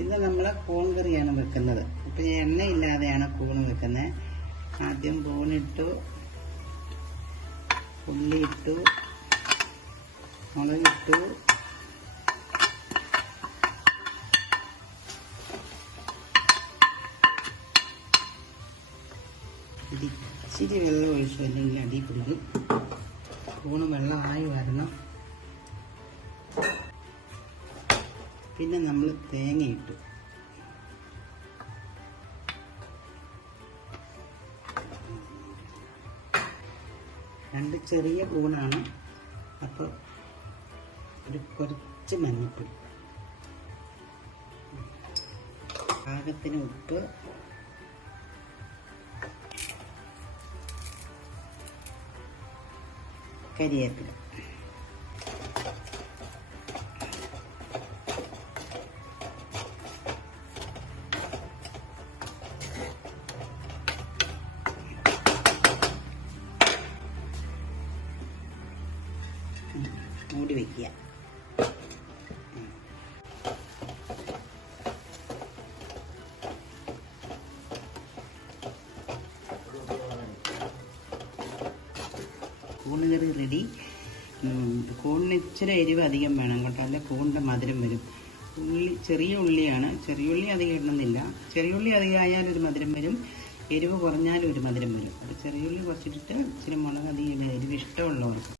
ഇന്ന് നമ്മൾ കൂൺ കറിയാണ് വെക്കുന്നത്. ഇപ്പം എണ്ണയില്ലാതെയാണ് കൂൺ വെക്കുന്നത്. ആദ്യം കൂണിട്ടു, ഉള്ളിയിട്ടു, മുളകിട്ടു, ഇച്ചിരി വെള്ളം ഒഴിച്ചു, അല്ലെങ്കിൽ അടി പിടിക്കും. കൂണ് വെള്ളമായി വരണം. പിന്നെ നമ്മൾ തേങ്ങയിട്ടു. രണ്ട് ചെറിയ കൂണാണ്, അപ്പോൾ കുറച്ച് മഞ്ഞൾപ്പൊടി, പാകത്തിന് ഉപ്പ്, കരിവേപ്പില, മൂടി വയ്ക്കുക. കൂണ് കറി റെഡി. കൂണിന് ഇച്ചിരി എരിവ് അധികം വേണം കേട്ടോ, അല്ല കൂണിൻ്റെ മധുരം വരും. ചെറിയ ഉള്ളിയാണ്, ചെറിയ ഉള്ളി അധികം ഇടുന്നില്ല. ചെറിയ ഉള്ളി അധികം ആയാലും ഒരു മധുരം വരും, എരിവ് കുറഞ്ഞാലും ഒരു മധുരം വരും. അപ്പോൾ ചെറിയ ഉള്ളി കുറച്ചിട്ടിട്ട് ഇച്ചിരി മുളക് അധികം എരിവ് ഇഷ്ടമുള്ളവർക്ക്